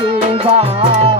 মাঝি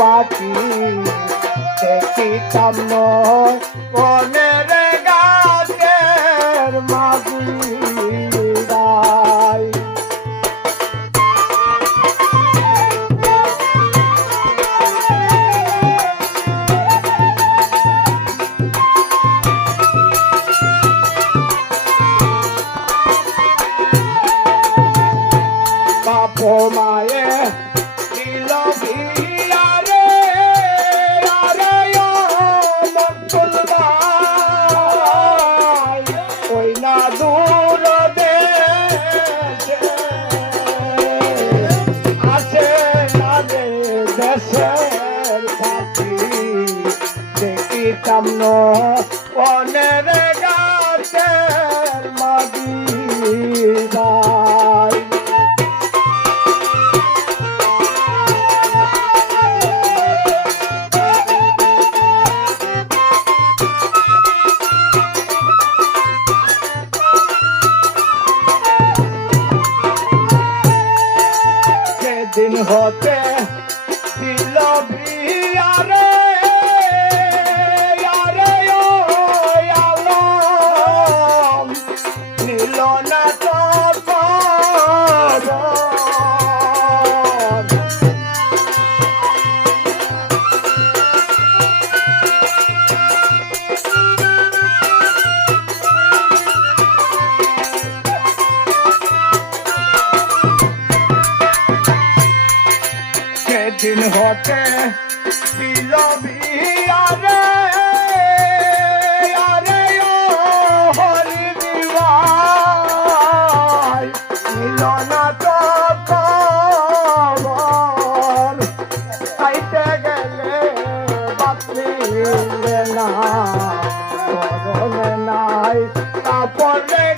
পাখি দেখিতাম মনের গাছের মাঝি রায় বাপ মায়ে দিল দেখিতাম ন অনের গাছের মাদি ভাই হতে সেদিন হতে আরে ও হরি দিবাই তো খাইতে গেলে বাতলি না। করলে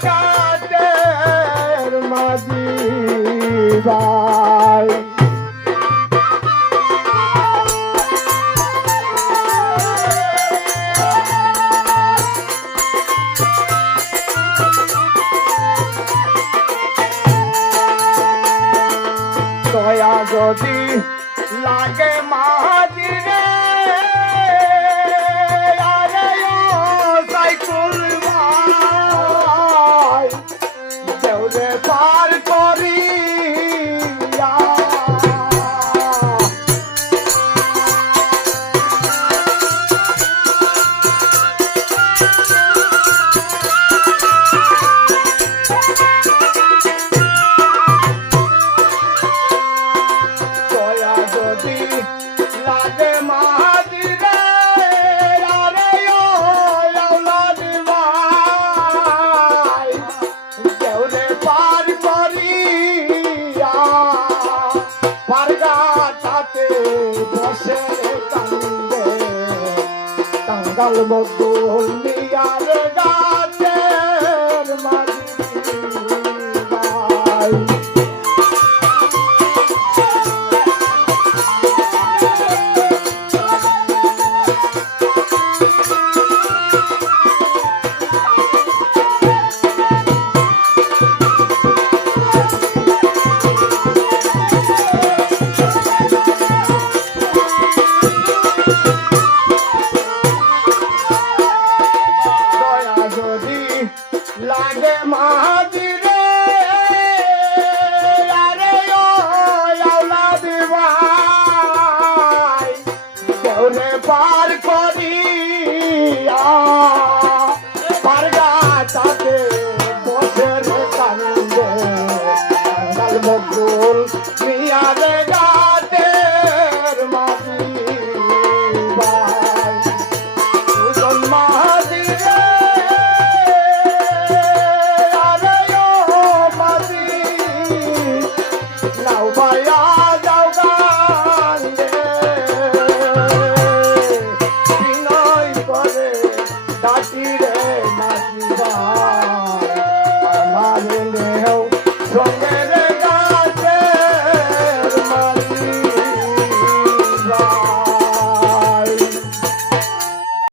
পারগাটাতে বসে টাঙ্গে টাঙ্গাল মগুল 哎，那是一。